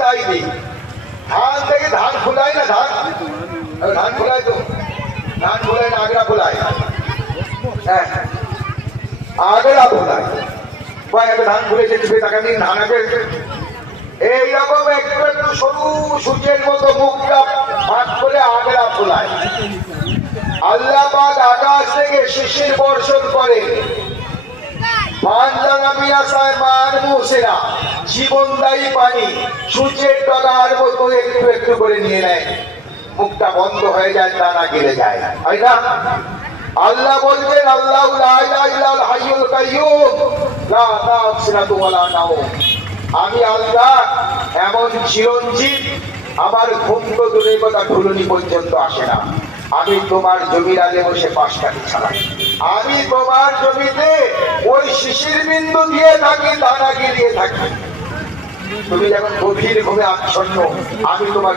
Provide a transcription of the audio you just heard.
তাই দিই। ধান থেকে ধান খোলাই না, ধান খোলাই তো, ধান খোলাই না, আগড়া খোলাই। হ্যাঁ, আগড়া খোলাই। ধান খুলেছে টাকা দিন, ধান আগে এইরকম একটু একটু সরু সূর্যের মতো মুখটা ভাগ করে আগড়া খোলায়। আল্লাহ পাক আকাশ থেকে শিশির বর্ষণ করে, জীবনদায়ী পানি সূর্যের ডগার মতো একটু একটু করে নিয়ে নেয়, মুখটা বন্ধ হয়ে যায়, দানা গিলে যায়, তাই না? আল্লাহ বলছেন আল্লাহু লা ইলাহা ইল্লাল হাইয়ুল কাইয়্যুম লা তা'খুযুহু ওয়ালা নাওম। আমি আল্লাহ এমন চিরঞ্জীব, আমার ঘুম তো দূরের কথা ঢুলুনি পর্যন্ত আসে না। আমি তোমার জমির আগে বসে পাশ কাটি ছাড়াই, আমি তোমার জমিতে ওই শিশির বিন্দু দিয়ে থাকি, দানা গিলিয়ে থাকি। তুমি যখন গভীর ঘুমে আচ্ছন্ন, আমি তোমার